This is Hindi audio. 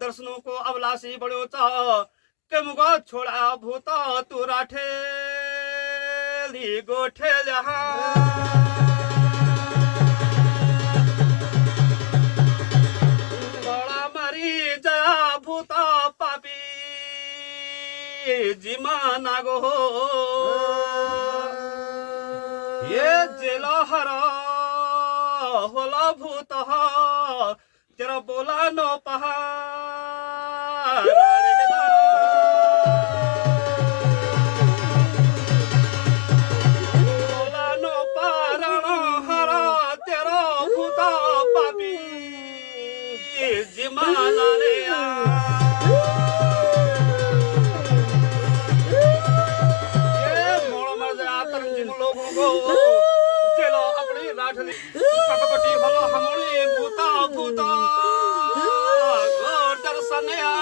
दर्शनों को अवलासी बड़ो चा के मुगो छोड़ा भूता तू राठे ली गोठे जहां बड़ा मरी जया भूता पापी जिमा नागो ये जेला हरा होला भूत तेरा बोला नो पहाड़ बोला नो पारण हरा तेरा भूत पापी जिमाना ले ये मोड़ मर जा तर जिन लोगों को चलो अपनी लाठली कपकटी भलो हमणी भूता भूता गोर दर्शनया